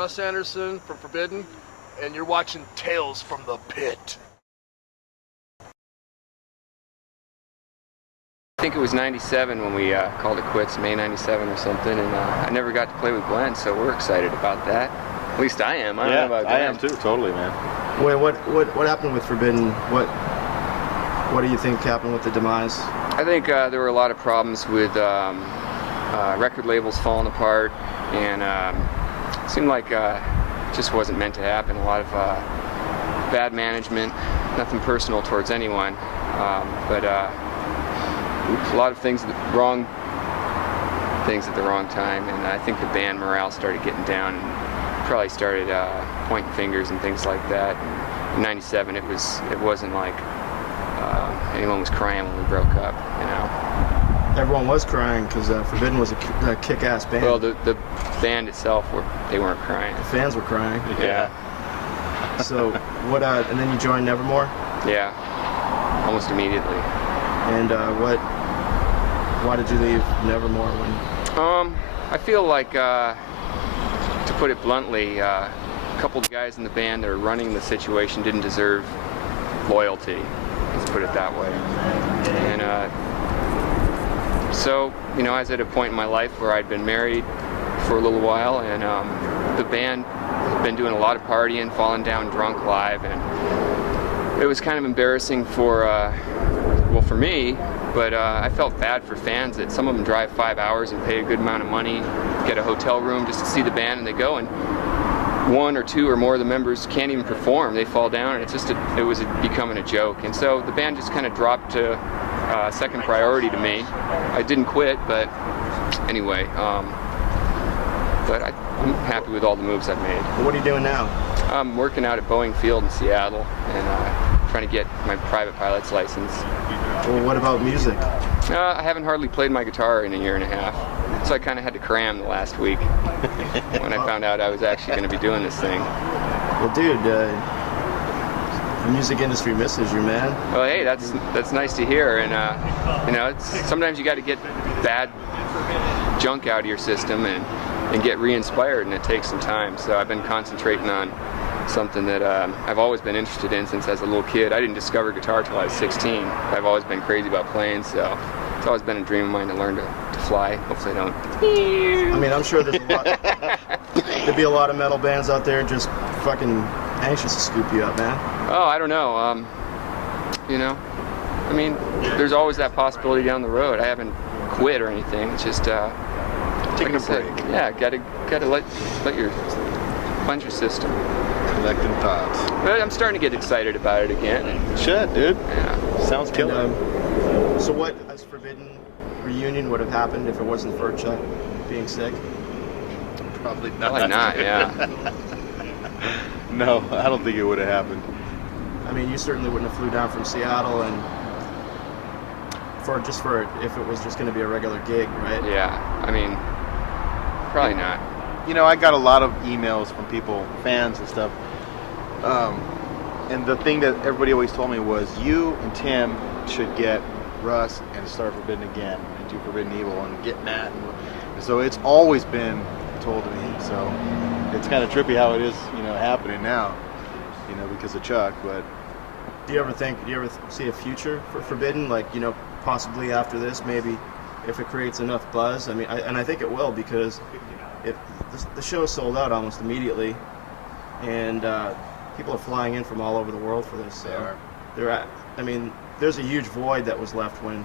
Russ Anderson from Forbidden, and you're watching Tales from the Pit. I think it was 97 when we called it quits, May 97 or something, and I never got to play with Glen, so we're excited about that. At least I am. I don't know about Glen. I am too, totally, man. Wait, what happened with Forbidden? What do you think happened with the demise? I think there were a lot of problems with record labels falling apart, and it seemed like it just wasn't meant to happen. A lot of bad management, nothing personal towards anyone, but a lot of things, wrong things at the wrong time, and I think the band morale started getting down, and probably started pointing fingers and things like that. And in '97, it wasn't like anyone was crying when we broke up, you know. Everyone was crying because Forbidden was a kick-ass band. Well, the band itself, they weren't crying. The fans were crying. Yeah. So what? And then you joined Nevermore. Yeah. Almost immediately. And why did you leave Nevermore when? I feel like, to put it bluntly, a couple of guys in the band that are running the situation didn't deserve loyalty. Let's put it that way. And so, you know, I was at a point in my life where I'd been married for a little while, and the band had been doing a lot of partying, falling down drunk live, and it was kind of embarrassing for, well, for me, but I felt bad for fans that some of them drive 5 hours and pay a good amount of money, get a hotel room just to see the band, and they go, and one or two or more of the members can't even perform. They fall down, and it was becoming a joke. And so the band just kind of dropped to second priority to me. I didn't quit, but anyway, but I'm happy with all the moves I've made. What are you doing now? I'm working out at Boeing Field in Seattle, and trying to get my private pilot's license. Well, what about music? I haven't hardly played my guitar in a year and a half, so I kind of had to cram the last week when I found out I was actually going to be doing this thing. Well, dude, the music industry misses you, man. Well, hey, that's nice to hear, and you know, sometimes you got to get bad junk out of your system and get re-inspired, and it takes some time. So I've been concentrating on something that I've always been interested in since I was a little kid. I didn't discover guitar till I was 16. I've always been crazy about playing, so it's always been a dream of mine to learn to fly. Hopefully I don't. I mean, I'm sure there'd be a lot of metal bands out there just fucking anxious to scoop you up, man. Oh, I don't know. You know, I mean, there's always that possibility down the road. I haven't quit or anything. It's just taking a break. Yeah, gotta let your cleanse your system. Collecting thoughts. But I'm starting to get excited about it again. Shit, dude. Yeah. Sounds killer. So what, as Forbidden reunion would have happened if it wasn't for Chuck being sick? Probably not. Probably not, yeah. No, I don't think it would have happened. I mean, you certainly wouldn't have flew down from Seattle and for if it was just going to be a regular gig, right? Yeah, I mean, probably not. You know, I got a lot of emails from people, fans and stuff, and the thing that everybody always told me was, you and Tim should get Russ and start Forbidden again and do Forbidden Evil and get Matt. And so it's always been told to me. So it's kind of trippy how it is, you know, happening now, you know, because of Chuck. But do you ever see a future for Forbidden, like, you know, possibly after this, maybe if it creates enough buzz? I mean, I think it will, because the show is sold out almost immediately, and people are flying in from all over the world for this. So I mean, there's a huge void that was left when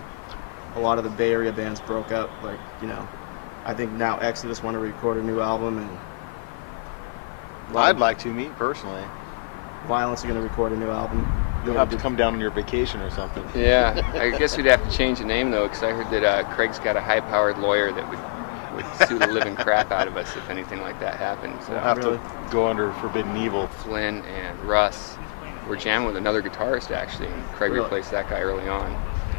a lot of the Bay Area bands broke up. Like, you know, I think now Exodus want to record a new album, and I'd like to, me personally. Violence are going to record a new album. You'll have to come down on your vacation or something. Yeah, I guess we'd have to change the name, though, because I heard that Craig's got a high-powered lawyer that would sue the living crap out of us if anything like that happened. So we'll have to go under Forbidden Evil. Flynn and Russ were jamming with another guitarist, actually, and Craig replaced that guy early on.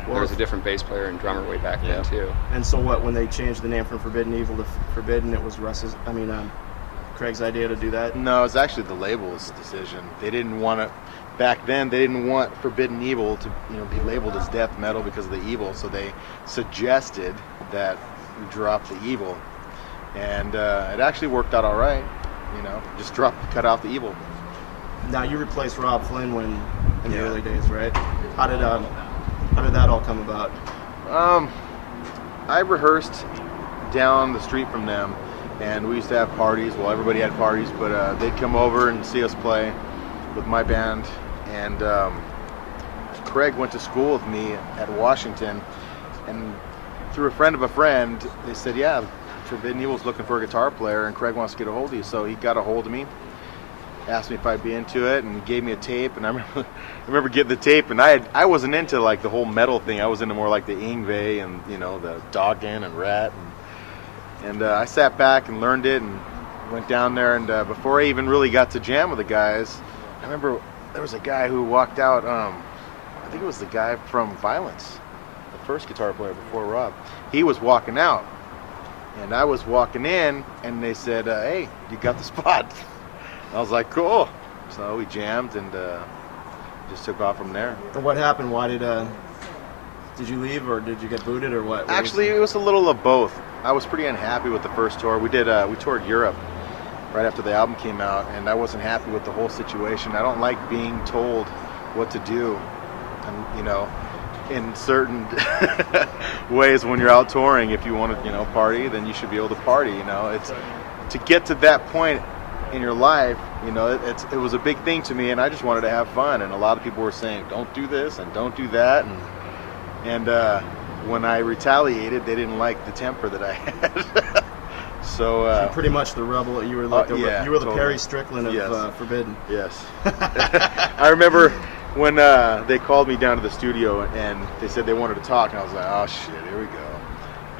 Well, there was a different bass player and drummer way back then, too. And so what, when they changed the name from Forbidden Evil to Forbidden, it was Craig's idea to do that? No, it was actually the label's decision. They didn't want to, back then, they didn't want Forbidden Evil to, you know, be labeled as death metal because of the evil, so they suggested that we drop the evil. And it actually worked out all right. just cut out the evil. Now you replaced Rob Flynn in the Yeah. early days, right? How did that all come about? I rehearsed down the street from them, and we used to have parties. Well, everybody had parties, but they'd come over and see us play with my band. And Craig went to school with me at Washington, and through a friend of a friend, they said, yeah, Forbidden Evil's looking for a guitar player, and Craig wants to get a hold of you. So he got a hold of me, asked me if I'd be into it, and gave me a tape. And I remember getting the tape, and I wasn't into like the whole metal thing. I was into more like the Yngwie and the Doggin and Rat, and I sat back and learned it and went down there. And before I even really got to jam with the guys, I remember there was a guy who walked out. I think it was the guy from Violence, the first guitar player before Rob. He was walking out, and I was walking in, and they said, "Hey, you got the spot." I was like, cool. So we jammed and just took off from there. And what happened? Why did you leave, or did you get booted, or what? Actually, it was a little of both. I was pretty unhappy with the first tour. We toured Europe right after the album came out, and I wasn't happy with the whole situation. I don't like being told what to do, and in certain ways when you're out touring. If you want to party, then you should be able to party. It's to get to that point in your life, it was a big thing to me, and I just wanted to have fun. And a lot of people were saying, don't do this and don't do that, and when I retaliated, they didn't like the temper that I had. So pretty much the rebel. You were like you were the totally. Perry Strickland of Yes. Forbidden. Yes. I remember when they called me down to the studio and they said they wanted to talk, and I was like, oh shit, here we go.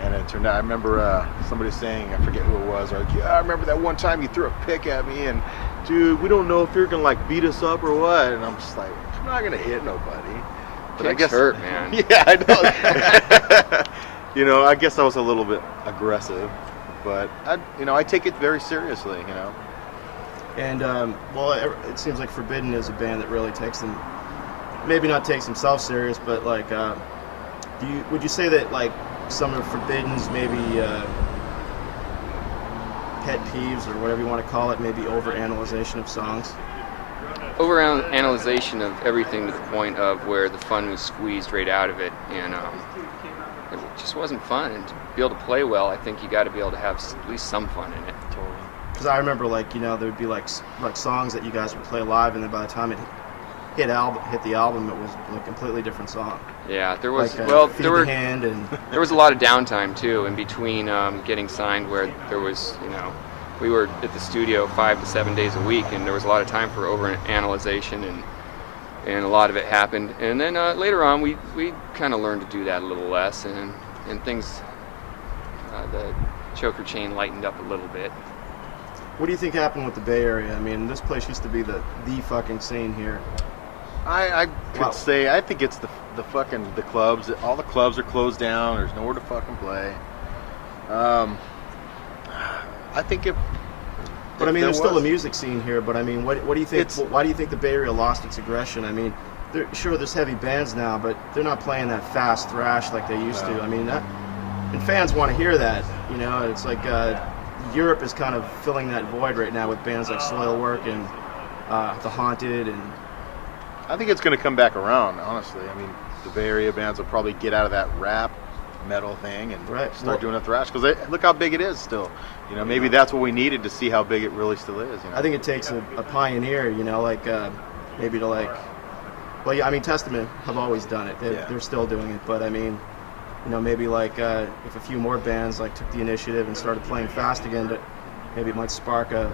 And it turned out, I remember somebody saying, I forget who it was, like, yeah, I remember that one time you threw a pick at me, and dude, we don't know if you're gonna like beat us up or what. And I'm just like, I'm not gonna hit nobody. But Kicks I guess hurt, man. Yeah, I know. I guess I was a little bit aggressive, but I take it very seriously. And it seems like Forbidden is a band that really takes them, maybe not takes themselves serious, but like, would you say that like some of Forbidden's maybe pet peeves or whatever you want to call it, maybe overanalyzation of songs? Overanalyzation of everything to the point of where the fun was squeezed right out of it, and it just wasn't fun. And to be able to play well, I think you got to be able to have at least some fun in it. Totally. Because I remember there would be like songs that you guys would play live, and then by the time it hit the album, it was a completely different song. Yeah, there was Like, well, Feed there the were Hand and there was a lot of downtime too in between getting signed, where there was we were at the studio 5 to 7 days a week, and there was a lot of time for overanalyzation, and a lot of it happened. And then later on, we kind of learned to do that a little less, and things, the choker chain lightened up a little bit. What do you think happened with the Bay Area? I mean, this place used to be the fucking scene here. I could Wow. say I think it's the clubs. All the clubs are closed down. There's nowhere to fucking play. I think But I mean, there there's still a was- music scene here. But I mean, what do you think? Why do you think the Bay Area lost its aggression? I mean, there's heavy bands now, but they're not playing that fast thrash like they used to. I mean, and fans want to hear that. It's like Europe is kind of filling that void right now with bands like Soilwork and The Haunted, and I think it's going to come back around. Honestly, I mean, the Bay Area bands will probably get out of that rap metal thing and start doing a thrash, because look how big it is still. Maybe that's what we needed to see how big it really still is. I think it takes a pioneer. Maybe to like. Well, yeah, I mean, Testament have always done it. They're still doing it, but I mean, maybe like if a few more bands like took the initiative and started playing fast again, maybe it might spark a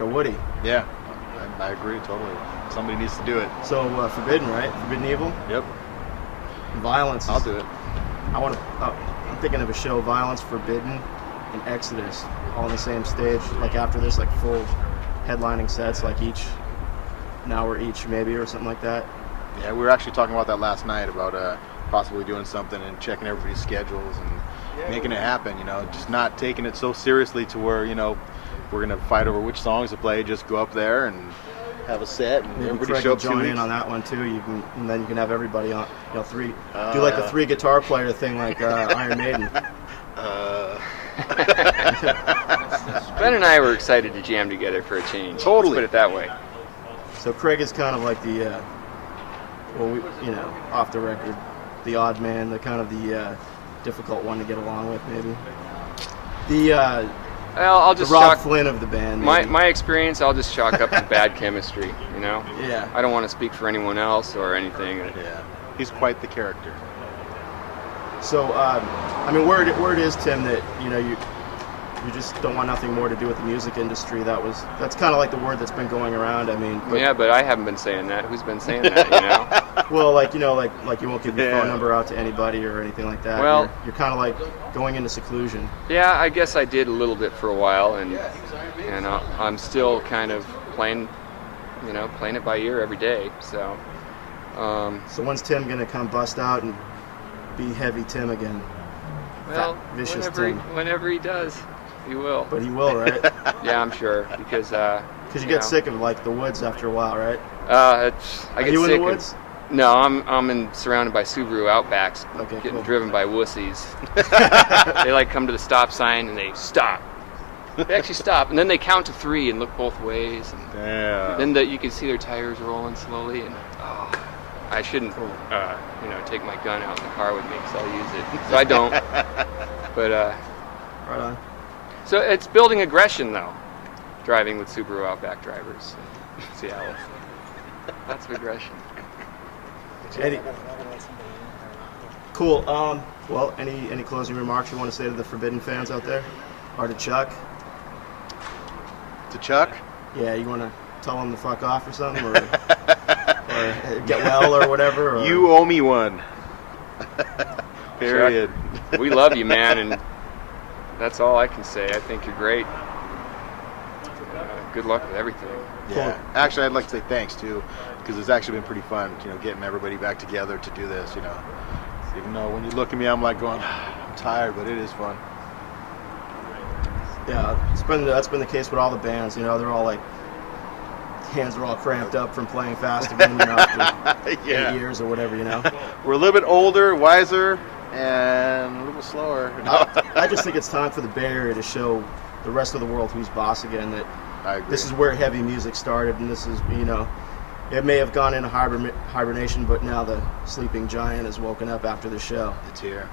Woody. Yeah, I agree totally. Somebody needs to do it. So Forbidden, right? Forbidden Evil. Yep, Violence. I'll do it. I'm thinking of a show, Violence, Forbidden, and Exodus, all on the same stage. Like after this, like full headlining sets, like each an hour each, maybe, or something like that. Yeah, we were actually talking about that last night about possibly doing something and checking everybody's schedules and making it happen. Just not taking it so seriously to where we're gonna fight over which songs to play. Just go up there and have a set, and Maybe everybody Craig show will up 2 join weeks. in on that one too. And then you can have everybody on. Three. Do like the 3 guitar player thing, like Iron Maiden. Ben and I were excited to jam together for a change. Totally. Let's put it that way. So Craig is kind of like the, off the record, the odd man, the kind of the difficult one to get along with, maybe. The Well, I'll the just Rob chalk Flynn of the band. my maybe. my experience. I'll just chalk up to bad chemistry. You know. Yeah. I don't want to speak for anyone else or anything. Yeah, he's quite the character. So, word it is, Tim, that you just don't want nothing more to do with the music industry. That's kind of like the word that's been going around. Yeah, but I haven't been saying that. Who's been saying that? You know. Well, like you won't give your Yeah. phone number out to anybody or anything like that. Well- you're kind of like going into seclusion. Yeah, I guess I did a little bit for a while, and I'm still kind of playing it by ear every day. So. So when's Tim gonna come bust out and be heavy Tim again? Well, vicious whenever he does, he will. But he will, right? Yeah, I'm sure, because Because you get sick of like the woods after a while, right? I Are get you sick in the of- woods? No, I'm surrounded by Subaru Outbacks, Okay, getting cool. driven by wussies. They like come to the stop sign and they stop. They actually stop, and then they count to 3 and look both ways. And Yeah. then you can see their tires rolling slowly, and I shouldn't, take my gun out in the car with me because I'll use it. So I don't. But Right on. so it's building aggression though, driving with Subaru Outback drivers in Seattle. That's aggression. Eddie. Cool. Well, any closing remarks you want to say to the Forbidden fans out there, or to Chuck? To Chuck? Yeah, you want to tell them to fuck off or something, or get well or whatever. Or... You owe me one. Period. We love you, man, and that's all I can say. I think you're great. Good luck with everything. Yeah. Actually, I'd like to say thanks too, because it's actually been pretty fun, getting everybody back together to do this, Even though when you look at me, I'm like going, I'm tired, but it is fun. Yeah, that's been the case with all the bands. They're all like, hands are all cramped up from playing fast again after 8 years or whatever. We're a little bit older, wiser, and a little slower. I just think it's time for the Bay Area to show the rest of the world who's boss again. That I agree. this is where heavy music started, and this is, it may have gone into hibernation, but now the sleeping giant has woken up after the show. It's here.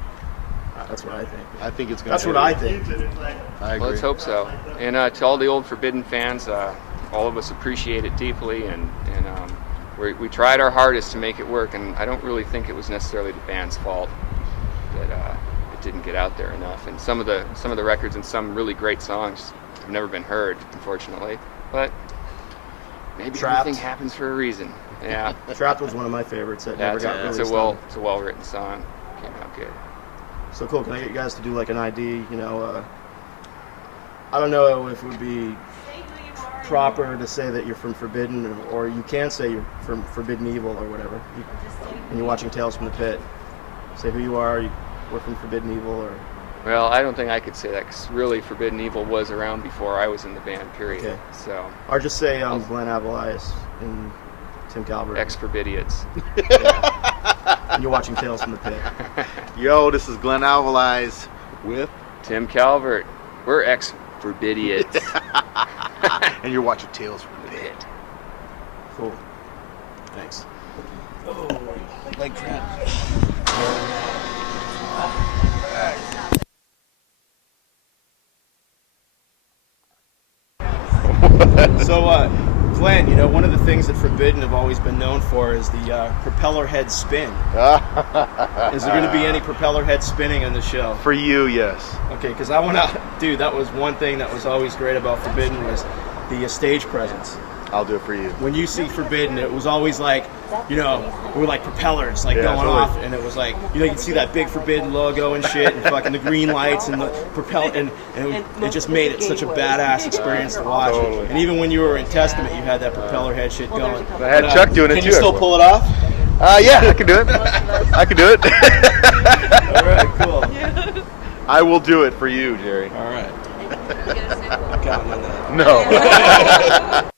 That's what I think. I think it's going to That's what I think. I agree. Well, let's hope so. And to all the old Forbidden fans, all of us appreciate it deeply, and we tried our hardest to make it work, and I don't really think it was necessarily the band's fault that it didn't get out there enough. And some of the records and some really great songs have never been heard, unfortunately. But maybe Trapped. everything happens for a reason. Yeah. Trapped was one of my favorites that never got It's released. a well-written song. Came out good. So cool. Can I get you guys to do like an ID? I don't know if it would be proper to say that you're from Forbidden, or you can say you're from Forbidden Evil or whatever. And you're watching Tales from the Pit. Say who you are. We're from Forbidden Evil, or Well, I don't think I could say that, because really Forbidden Evil was around before I was in the band, period. Okay. So, or just say Glen Alvelais and Tim Calvert. ex-Forbidiots. And you're watching Tales from the Pit. Yo, this is Glen Alvelais with... Tim Calvert. We're ex-Forbidiots. and you're watching Tales from the Pit. Cool. Thanks. Leg cramp. So, Glenn, one of the things that Forbidden have always been known for is the propeller head spin. Is there going to be any propeller head spinning on the show? For you, yes. Okay, because I want to... Dude, that was one thing that was always great about Forbidden was the stage presence. I'll do it for you. When you see Forbidden, it was always like, we were like propellers, like going totally. off, and it was like, you can see that big Forbidden logo and shit, and fucking the green lights and the and it just made it such a badass experience to watch. Totally. And even when you were in Testament, you had that propeller head shit going. I had Chuck doing it Can too. you still pull it off? Yeah, I can do it. I can do it. All right, cool. I will do it for you, Jerry. All right. I'm counting on that. No.